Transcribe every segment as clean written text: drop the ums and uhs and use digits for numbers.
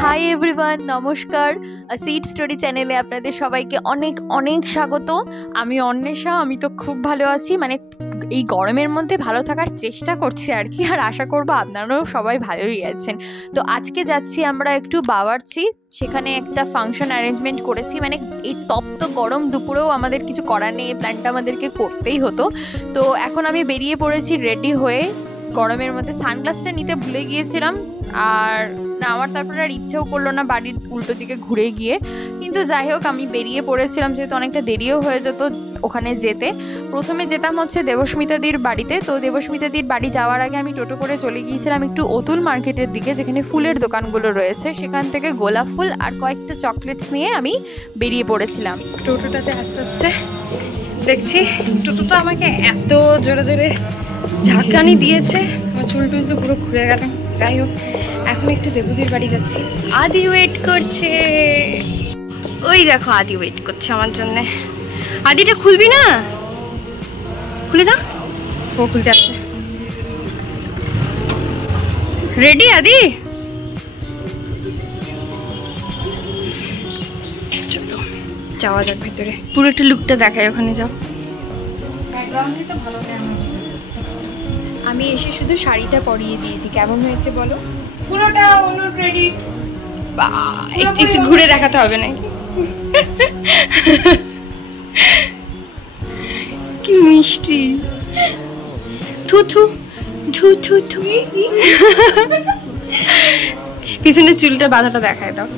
Hi everyone, নমস্কার। Seed story চ্যানেলে আপনাদের সবাইকে অনেক অনেক স্বাগত। আমি অন্বেষা। আমি তো খুব ভালো আছি, মানে এই গরমের মধ্যে ভালো থাকার চেষ্টা করছি আর কি, আর আশা করবো আপনারাও সবাই ভালোই আছেন। তো আজকে যাচ্ছি আমরা একটু বাওয়ার্চি, সেখানে একটা ফাংশন অ্যারেঞ্জমেন্ট করেছি। মানে এই তপ্ত গরম দুপুরেও আমাদের কিছু করার নেই, এই প্ল্যানটা আমাদেরকে করতেই হতো। তো এখন আমি বেরিয়ে পড়েছি রেডি হয়ে। গরমের মধ্যে সানগ্লাসটা নিতে ভুলে গিয়েছিলাম, আর না আমার তারপরে আর ইচ্ছেও করলো না বাড়ির উল্টো দিকে ঘুরে গিয়ে। কিন্তু যাই হোক, আমি বেরিয়ে পড়েছিলাম যেহেতু অনেকটা দেরিও হয়ে যেত ওখানে যেতে। প্রথমে যেতাম হচ্ছে দেবস্মিতাদির বাড়িতে। তো দেবস্মিতাদির বাড়ি যাওয়ার আগে আমি টোটো করে চলে গিয়েছিলাম একটু অতুল মার্কেটের দিকে, যেখানে ফুলের দোকানগুলো রয়েছে। সেখান থেকে গোলাপ ফুল আর কয়েকটা চকলেটস নিয়ে আমি বেরিয়ে পড়েছিলাম। টোটোটাতে আস্তে আস্তে দেখছি টোটোটা আমাকে এত জোরে জোরে ঝাঁকানি দিয়েছে, আমার চুল টুল তো পুরো ঘুরে গেল। যাই হোক, এখন একটু দেবুদির বাড়ি যাচ্ছি। আদি ওয়েট করছে, ওই দেখো আদি ওয়েট করছে আমার জন্যে। আদিটা খুলবি না? খুলে যা। ও খুলতে আসছে। রেডি আদি? চলো যাওয়া যাক ভিতরে। পুরো একটা লুকটা দেখায়, ওখানে যাও। আমি এসে শুধু শাড়িটা পরিয়ে দিয়েছি, কেমন হয়েছে বলো? পুরোটা অনুর ক্রেডিট। একটু ঘুরে দেখাতে হবে নাকি? কি মিষ্টি। থু থু থু থু থু। পিছনে চুলটা বাঁধাটা দেখায় দাও,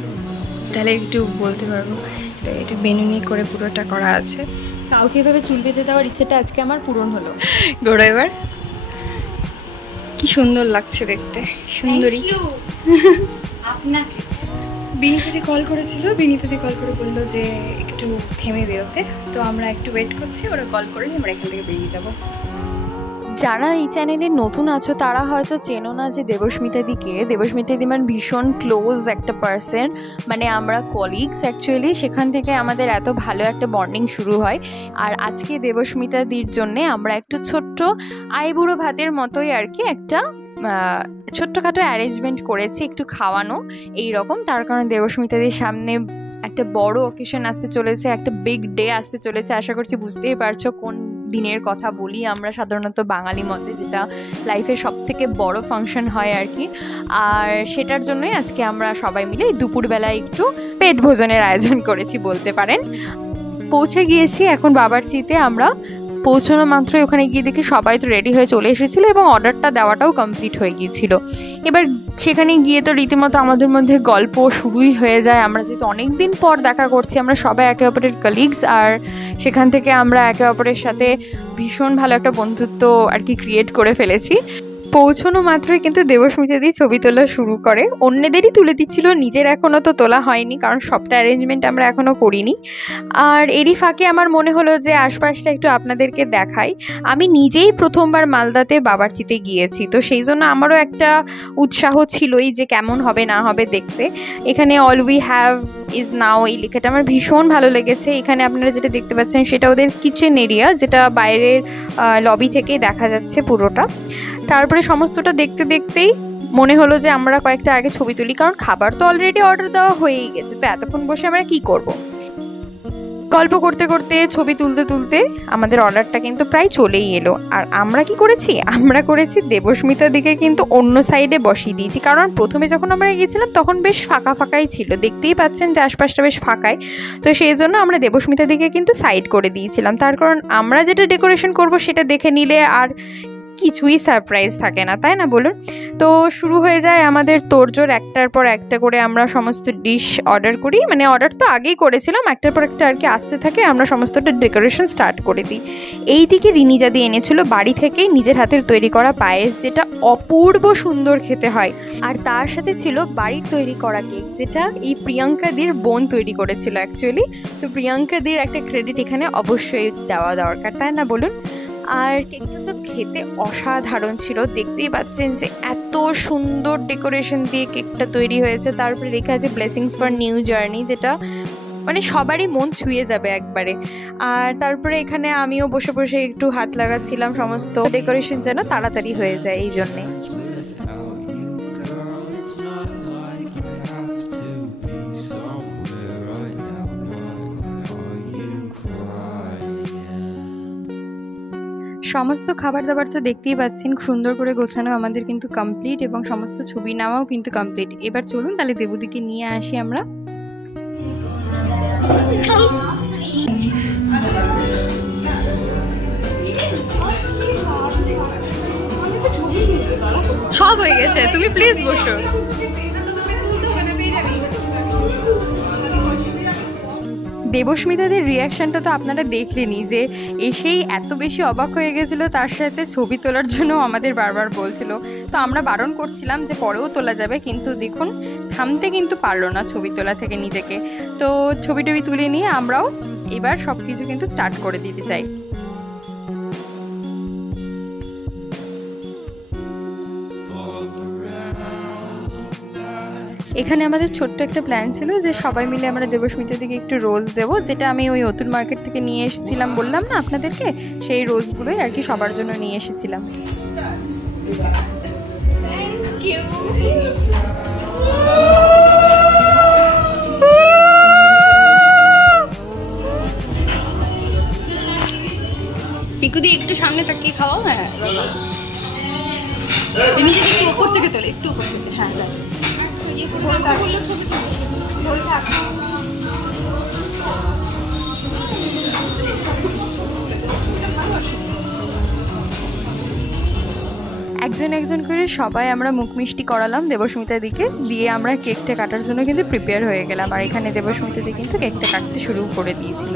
তাহলে একটু বলতে পারবো। এটা বেনুনি করে পুরোটা করা আছে। কাউকে এভাবে চুল বেঁধে দেওয়ার ইচ্ছেটা আজকে আমার পূরণ হলো। গোড়া এবার কি সুন্দর লাগছে দেখতে, সুন্দরী। আপনাকে বিনীতাদি কল করেছিল, বিনীতাদি কল করে বললো যে একটু থেমে বেরোতে। তো আমরা একটু ওয়েট করছি, ওরা কল করলে আমরা এখান থেকে বেরিয়ে যাব। যারা এই চ্যানেলে নতুন আছো তারা হয়তো চেনো না যে দেবস্মিতাদিকে। দেবস্মিতাদি মানে ভীষণ ক্লোজ একটা পার্সন, মানে আমরা কলিগস অ্যাকচুয়ালি। সেখান থেকে আমাদের এত ভালো একটা বন্ডিং শুরু হয়। আর আজকে দেবস্মিতাদির জন্যে আমরা একটু ছোট্ট আইবুড়ো ভাতের মতোই আর কি একটা ছোট্টখাটো অ্যারেঞ্জমেন্ট করেছি, একটু খাওয়ানো এই রকম। তার কারণে দেবস্মিতাদির সামনে একটা বড় অকেশন আসতে চলেছে, একটা বিগ ডে আসতে চলেছে। আশা করছি বুঝতেই পারছো কোন দিনের কথা বলি আমরা সাধারণত বাঙালি মতে, যেটা লাইফের সব থেকে বড় ফাংশন হয় আর কি। আর সেটার জন্যই আজকে আমরা সবাই মিলে দুপুরবেলায় একটু পেট ভোজনের আয়োজন করেছি বলতে পারেন। পৌঁছে গিয়েছি এখন বাওয়ার্চিতে। আমরা পৌঁছানো মাত্রই ওখানে গিয়ে দেখি সবাই তো রেডি হয়ে চলে এসেছিলো এবং অর্ডারটা দেওয়াটাও কমপ্লিট হয়ে গিয়েছিল। এবার সেখানে গিয়ে তো রীতিমতো আমাদের মধ্যে গল্প শুরুই হয়ে যায়। আমরা যেহেতু অনেক দিন পর দেখা করছি, আমরা সবাই একে অপরের কলিগস, আর সেখান থেকে আমরা একে অপরের সাথে ভীষণ ভালো একটা বন্ধুত্ব আর কি ক্রিয়েট করে ফেলেছি। পৌঁছানো মাত্রই কিন্তু দেবস্মিতাদি ছবি তোলা শুরু করে। অন্যদেরই তুলে দিচ্ছিল, নিজের এখনও তো তোলা হয়নি, কারণ সবটা অ্যারেঞ্জমেন্ট আমরা এখনও করিনি। আর এরই ফাঁকে আমার মনে হলো যে আশপাশটা একটু আপনাদেরকে দেখাই। আমি নিজেই প্রথমবার মালদাতে বাওয়ার্চিতে গিয়েছি, তো সেই জন্য আমারও একটা উৎসাহ ছিলই যে কেমন হবে না হবে দেখতে। এখানে all we have is now এই লেখাটা আমার ভীষণ ভালো লেগেছে। এখানে আপনারা যেটা দেখতে পাচ্ছেন সেটা ওদের কিচেন এরিয়া, যেটা বাইরের লবি থেকেই দেখা যাচ্ছে পুরোটা। তারপরে সমস্তটা দেখতে দেখতেই মনে হলো যে আমরা কয়েকটা আগে ছবি তুলি, কারণ খাবার তো অলরেডি অর্ডার দেওয়া হয়েই গেছে, তো এতক্ষণ বসে আমরা কি করব। গল্প করতে করতে ছবি তুলতে তুলতে আমাদের অর্ডারটা কিন্তু প্রায় চলেই এলো। আর আমরা কি করেছি, আমরা করেছি দেবস্মিতাদিকে কিন্তু অন্য সাইডে বসিয়ে দিয়েছি, কারণ প্রথমে যখন আমরা গিয়েছিলাম তখন বেশ ফাঁকা ফাঁকাই ছিল, দেখতেই পাচ্ছেন যে আশপাশটা বেশ ফাঁকাই। তো সেই জন্য আমরা দেবস্মিতাদিকে কিন্তু সাইড করে দিয়েছিলাম, তার কারণ আমরা যেটা ডেকোরেশন করব সেটা দেখে নিলে আর কিছুই সারপ্রাইজ থাকে না, তাই না বলুন? তো শুরু হয়ে যায় আমাদের তোড়জোড়, একটার পর একটা করে আমরা সমস্ত ডিশ অর্ডার করি। মানে অর্ডার তো আগেই করেছিলাম, একটার পর একটা আর কি আসতে থাকে, আমরা সমস্তটা ডেকোরেশন স্টার্ট করে দিই। এই দিকে রিনিজাদি এনেছিল বাড়ি থেকেই নিজের হাতের তৈরি করা পায়েস, যেটা অপূর্ব সুন্দর খেতে হয়। আর তার সাথে ছিল বাড়ির তৈরি করা কেক, যেটা এই প্রিয়াঙ্কাদির বোন তৈরি করেছিল অ্যাকচুয়ালি। তো প্রিয়াঙ্কাদির একটা ক্রেডিট এখানে অবশ্যই দেওয়া দরকার, তাই না বলুন? আর কেকটা তো খেতে অসাধারণ ছিল, দেখতেই পাচ্ছেন যে এত সুন্দর ডেকোরেশন দিয়ে কেকটা তৈরি হয়েছে। তারপরে লেখা আছে ব্লেসিংস ফর নিউ জার্নি, যেটা মানে সবারই মন ছুঁয়ে যাবে একবারে। আর তারপরে এখানে আমিও বসে বসে একটু হাত লাগাচ্ছিলাম, সমস্ত ডেকোরেশন যেন তাড়াতাড়ি হয়ে যায় এই জন্যে। সমস্ত খাবার দাবার তো দেখতেই পাচ্ছেন সুন্দর করে গোছানো আমাদের কিন্তু কমপ্লিট, এবং সমস্ত ছবি নেওয়াও কিন্তু কমপ্লিট। এবার চলুন তাহলে দেবুদিকে নিয়ে আসি আমরা। সব হয়ে গেছে, তুমি প্লিজ বসো। দেবস্মিতাদের রিয়াকশনটা তো আপনারা দেখলেনই, যে এসেই এত বেশি অবাক হয়ে গেছিলো, তার সাথে ছবি তোলার জন্য আমাদের বারবার বলছিল। তো আমরা বারণ করছিলাম যে পরেও তোলা যাবে, কিন্তু দেখুন থামতে কিন্তু পারলো না ছবি তোলা থেকে নিজেকে। তো ছবি টবি তুলে নিয়ে আমরাও এবার সব কিছু কিন্তু স্টার্ট করে দিতে চাই। এখানে আমাদের ছোট্ট একটা প্ল্যান ছিল যে সবাই মিলে আমরা দেবস্মিতার দিকে একটু রোজ দেবো, যেটা আমি ওই অতুল মার্কেট থেকে নিয়ে এসেছিলাম বললাম না আপনাদেরকে, সেই রোজগুলোই আর কি সবার জন্য নিয়ে এসেছিলাম। পিকুদি একটু সামনে তাকিয়ে খাওয়াও। হ্যাঁ নিজেকে একটু উপর থেকে তোলে, একটু উপর থেকে। হ্যাঁ ব্যাস। একজন একজন করে সবাই আমরা মুখ মিষ্টি করালাম দেবস্মিতার দিকে, দিয়ে আমরা কেকটা কাটার জন্য কিন্তু প্রিপেয়ার হয়ে গেলাম। আর এখানে দেবস্মিতা দি কিন্তু কেকটা কাটতে শুরু করে দিয়েছিল।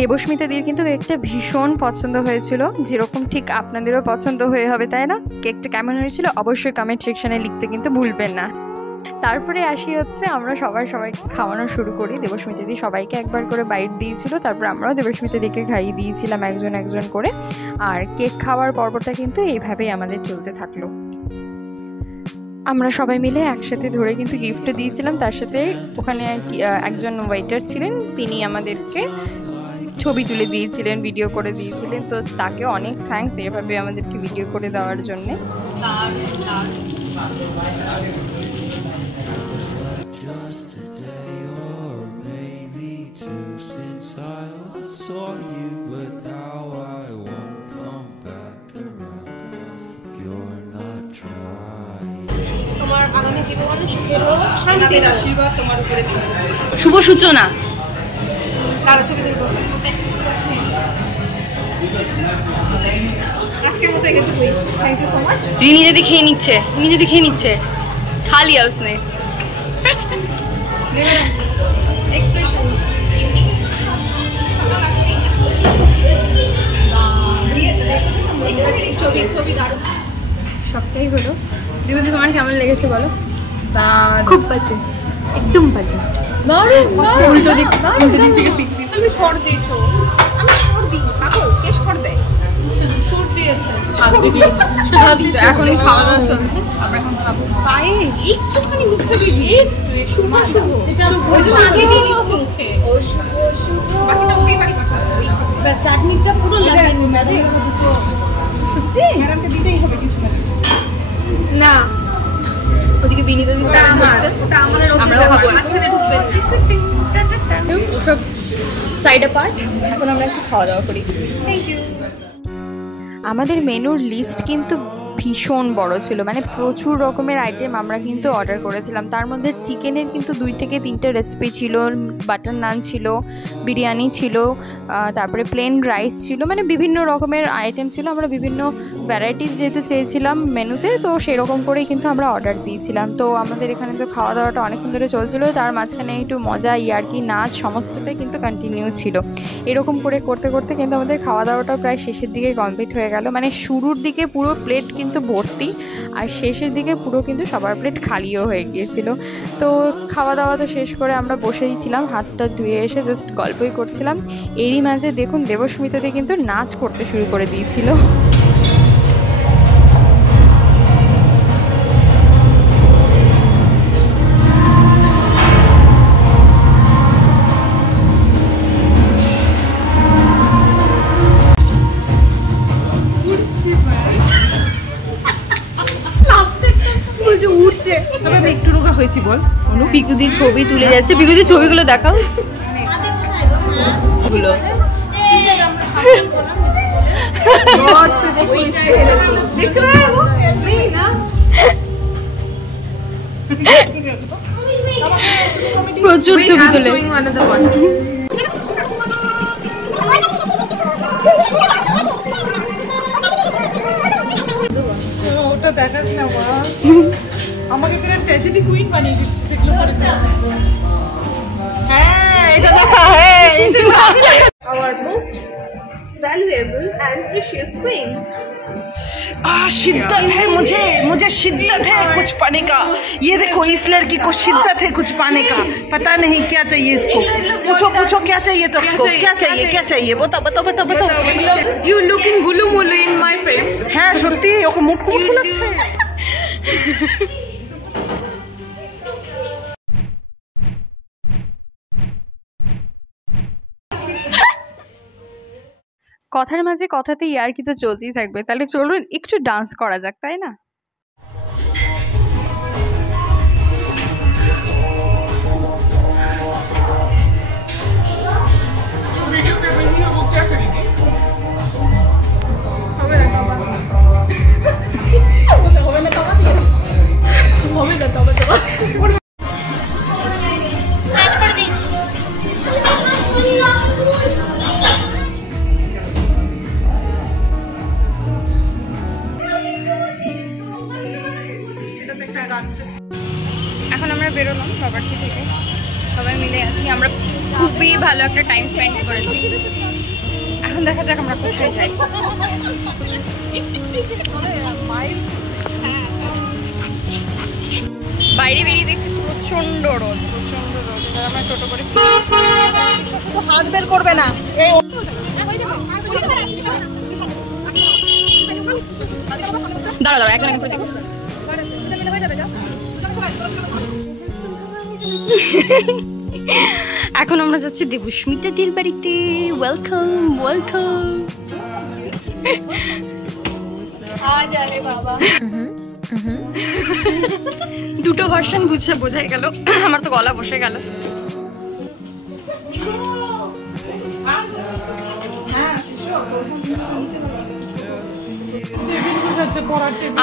দেবস্মিতাদির কিন্তু কেকটা ভীষণ পছন্দ হয়েছিল, যেরকম ঠিক আপনাদেরও পছন্দ হয়ে হবে, তাই না? কেকটা কেমন হয়েছিল অবশ্যই কমেন্ট সেকশনে লিখতে কিন্তু ভুলবেন না। তারপরে আসি হচ্ছে আমরা সবাইকে খাওয়ানো শুরু করি। দেবস্মিতাদি সবাইকে একবার করে বাইট দিয়েছিল, তারপর আমরাও দেবস্মিতাদিকে খাইয়ে দিয়েছিলাম একজন একজন করে। আর কেক খাওয়ার পর্বটা কিন্তু এইভাবেই আমাদের চলতে থাকলো। আমরা সবাই মিলে একসাথে ধরে কিন্তু গিফটও দিয়েছিলাম, তার সাথে ওখানে একজন ওয়েটার ছিলেন, তিনি আমাদেরকে ছবি তুলে দিয়েছিলেন, ভিডিও করে দিয়েছিলেন। তো তাকে অনেক থ্যাঙ্কস এভাবে আমাদেরকে ভিডিও করে দেওয়ার জন্যে। তোমার আগামী জীবনে শান্তির আশীর্বাদ তোমার উপরে দিন। শুভ সূচনা। তারা ছবি তুলবো আজকের মতো এতটুকুই। Thank you so much. Rini যদি খেয়ে নিচ্ছে খালি उसने এক্সপ্রেশন ছবি দারুণ সবটাই হলো। দিদি তোমার কেমন লেগেছে বলো? খুব বাজে, একদম বাজে। উল্টো দিক থেকে পিক দিই। তুমি শর্ট দিয়েছো। আমি শর্ট দিই, পাগল কে শর্ট দেয়? শর্ট দিয়েছে। এখন খাওয়া দাওয়া চলছে, আমরা এখন খাবো। পায়ে একটুখানি মুখে দিবি, শুভ আগে দিয়ে দিচ্ছি মুখে। ও শুভ বাকিটা ওকেই বাড়ি পাঠাচ্ছি। ব্যাস চাটনিটা পুরো লাগিয়ে নি ম্যাডাম। সত্যি ম্যাডামকে দিতেই হবে কিছু না। ওদিকে বিনীতা দিচ্ছে, ওটা আমার আমরাও খাবো। মাঝখানে ঢুকবেন সব সাইড পার্ট। এখন আমরা একটু খাওয়া দাওয়া করি। Thank you. আমাদের মেনুর লিস্ট কিন্তু ভীষণ বড় ছিল, মানে প্রচুর রকমের আইটেম আমরা কিন্তু অর্ডার করেছিলাম। তার মধ্যে চিকেনের কিন্তু 2 থেকে 3টে রেসিপি ছিল, বাটার নান ছিল, বিরিয়ানি ছিল, তারপরে প্লেন রাইস ছিল, মানে বিভিন্ন রকমের আইটেম ছিল। আমরা বিভিন্ন ভ্যারাইটিস যেহেতু চেয়েছিলাম মেনুতে, তো সেরকম করেই কিন্তু আমরা অর্ডার দিয়েছিলাম। তো আমাদের এখানে তো খাওয়া দাওয়াটা অনেকক্ষণ ধরে চলছিল, তার মাঝখানে একটু মজা, ইয়ার্কি, নাচ সমস্তটাই কিন্তু কন্টিনিউ ছিল। এরকম করে করতে করতে কিন্তু আমাদের খাওয়া দাওয়াটা প্রায় শেষের দিকে কমপ্লিট হয়ে গেল। মানে শুরুর দিকে পুরো প্লেট কিন্তু কিন্তু ভর্তি, আর শেষের দিকে পুরো কিন্তু সবার প্লেট খালিও হয়ে গিয়েছিল। তো খাওয়া দাওয়া তো শেষ করে আমরা বসেই ছিলাম, হাতটা ধুয়ে এসে জাস্ট গল্পই করছিলাম। এরই মাঝে দেখুন দেবস্মিতাদি কিন্তু নাচ করতে শুরু করে দিয়েছিল। উঠছে, তবে আমি একটু রোগা হয়েছি বল। পিকুদি ছবি তুলে যাচ্ছে, পিকুদি ছবিগুলো দেখাও। গুলো প্রচুর ছবি তুলে। ওটা দেখাস না মা, আমাকে কেন ট্র্যাজেডি কুইন বানিয়ে দিচ্ছে সেগুলো করে। হ্যাঁ এটা দেখা, হ্যাঁ our most valuable and precious queen. शिद्दत है मुझे शिद्दत है कुछ पाने का। ये देखो इस लड़की को शिद्दत है कुछ पाने का, पता नहीं क्या चाहिए इसको। पूछो क्या चाहिए तुमको, क्या चाहिए बताओ। You looking gulu mulu in my frame. হ্যাঁ সত্যি ওকে মুটকু লাগছে। কথার মাঝে কথাতে ইয়ার্কি তো চলতেই থাকবে, তাহলে চলুন একটু ডান্স করা যাক, তাই না? এখন আমরা বেরোলাম বাবার্চি থেকে, সবাই মিলে আছি, আমরা খুবই ভালো একটা টাইম স্পেন্ড করেছি। এখন দেখা যাক আমরা কোথায় যাই। বাইরে বেরিয়ে দেখছি প্রচন্ড রোদ। আমরা টোটো করে হাত বের করবে না। দাঁড়া এক লাইন করে দেখো। এখন আমরা যাচ্ছি দেবস্মিতাদির বাড়িতে। ওয়েলকাম। দুটো ভার্সন বোঝাই গেল, আমার তো গলা বসে গেল।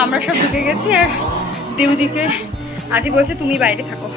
আমরা সব ঢুকে গেছি, আর দেবদিকে আদি বলছে তুমি বাইরে থাকো।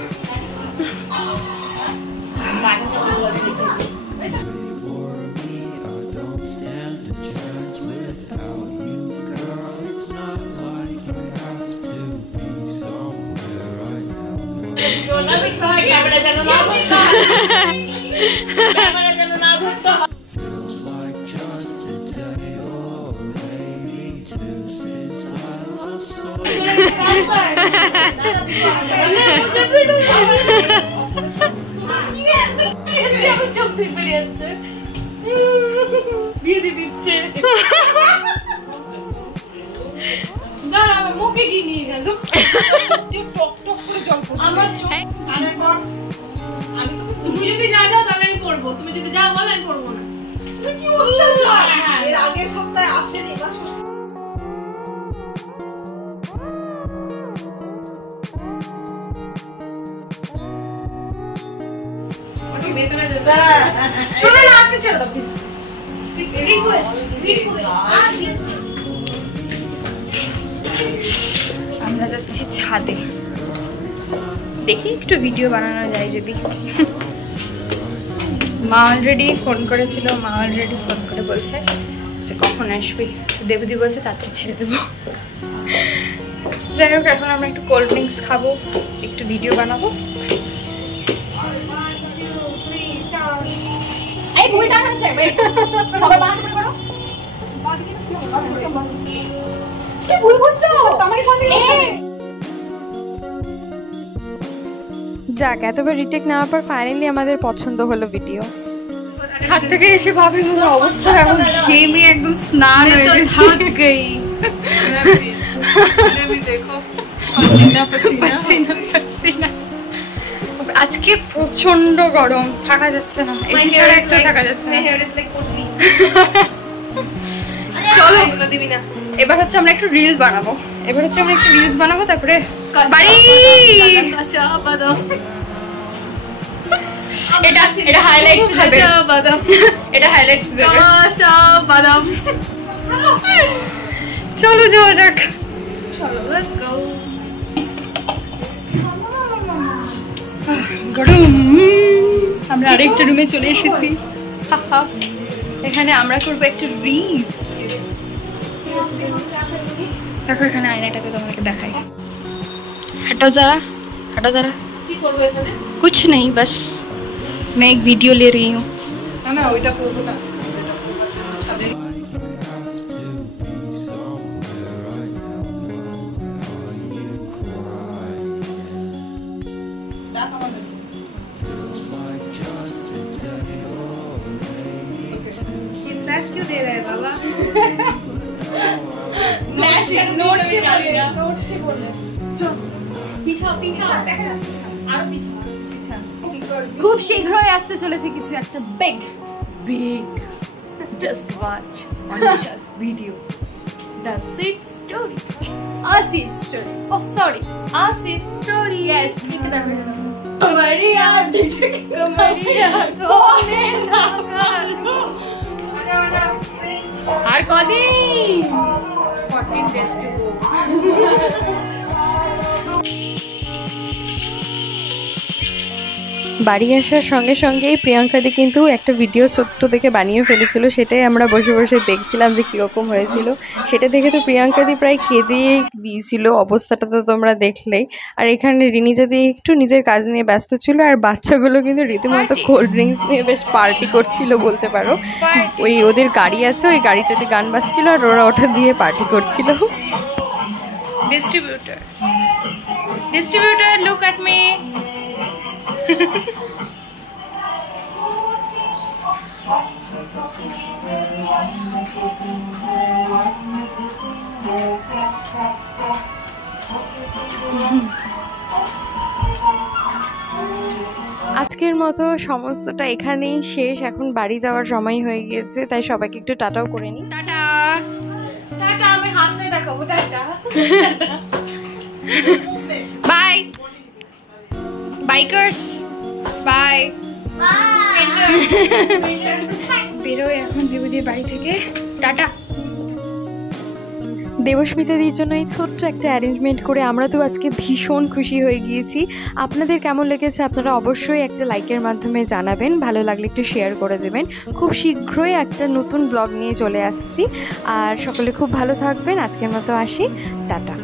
মুখে কি নিয়ে গেল? তুমি যদি না যাও তাহলে আমি পড়বো, তুমি যদি যাও বলো আমি পড়বো না। আগের সপ্তাহে আসেনি। আমরা যাচ্ছি ছাদে, দেখি একটু ভিডিও বানানো যায় যদি। মা অলরেডি ফোন করেছিল, মা অলরেডি ফোন করে বলছে যে কখন আসবি, তো দেবদি বলছে তাড়াতাড়ি ছেড়ে দেবো। যাই হোক, এখন আমরা একটু কোল্ড ড্রিঙ্কস খাবো, একটু ভিডিও বানাবো। ভুল করছে। যাক, এতবার রিটেক নেওয়ার পর ফাইনালি আমাদের পছন্দ হলো ভিডিও। ছাদ থেকে এসে ভাবির মতো অবস্থা, এখন ঘেমে একদম স্নান হয়ে গেছে। আজকে প্রচন্ড গরম, থাকা যাচ্ছে না, এসি ছাড়া একটু থাকা যাচ্ছে না। চলো এবার হচ্ছে আমরা একটু রিলস বানাবো, তারপরে বাড়ি। এটা হাইলাইটস দেবে, এটা হাইলাইটস দেবে। চলো যাওয়া যাক, চলো লেটস গো। গরম। আমরা আরেকটা রুমে চলে এসেছি, এখানে আমরা করবো একটা রিলস। দেখো এখানে আয়নাটাতে তোমাকে দেখাই। हटो जरा কি করব এখানে? कुछ नहीं, बस मैं एक वीडियो ले रही हूँ। না ওইটা করব না। फ्लैश क्यों दे रहा है बाबा? नोट से बोले খুব শীঘ্রই আসতে চলেছে কিছু একটা big just watch Anisha's video, the sit story, a sit story, oh sorry, a sit story. Yes ঠিক দেখো কমারিয়া সোনে না কালো। আর কদিন 14 days to go। বাড়ি আসার সঙ্গে সঙ্গেই প্রিয়াঙ্কাদি কিন্তু একটা ভিডিও ছোট্ট দেখে বানিয়ে ফেলেছিল, সেটাই আমরা বসে বসে দেখছিলাম যে কীরকম হয়েছিল। সেটা দেখে তো প্রিয়াঙ্কাদি প্রায় কেঁদে দিয়েছিল, অবস্থাটা তো তোমরা দেখলেই। আর এখানে রিনিজাদি একটু নিজের কাজ নিয়ে ব্যস্ত ছিল, আর বাচ্চাগুলো কিন্তু রীতিমতো কোল্ড ড্রিঙ্কস নিয়ে বেশ পার্টি করছিল বলতে পারো। ওই ওদের গাড়ি আছে, ওই গাড়িটাতে গান বাজছিল আর ওরা ওটা দিয়ে পার্টি করছিল। Distributor look at me. আজকের মতো সমস্তটা এখানেই শেষ, এখন বাড়ি যাওয়ার সময় হয়ে গিয়েছে, তাই সবাইকে একটু টাটাও করে নিই। টাটা টাটা, আমি হাত দিয়ে দেখাবো, টাটা বাই বাইকার্স, বাই। বেরোয় এখন দেবজির বাড়ি থেকে, টাটা। দেবস্মিতাদির জন্য এই ছোট্ট একটা অ্যারেঞ্জমেন্ট করে আমরা তো আজকে ভীষণ খুশি হয়ে গিয়েছি। আপনাদের কেমন লেগেছে আপনারা অবশ্যই একটা লাইকের মাধ্যমে জানাবেন, ভালো লাগলে একটু শেয়ার করে দেবেন। খুব শীঘ্রই একটা নতুন ব্লগ নিয়ে চলে আসছি, আর সকলে খুব ভালো থাকবেন। আজকের মতো আসি, টাটা।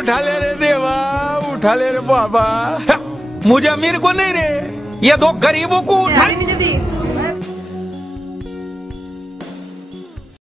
उठा ले रे देवा, उठा ले रे बाबा, मुझे मेरे को नहीं रे, ये दो गरीबों को उठा।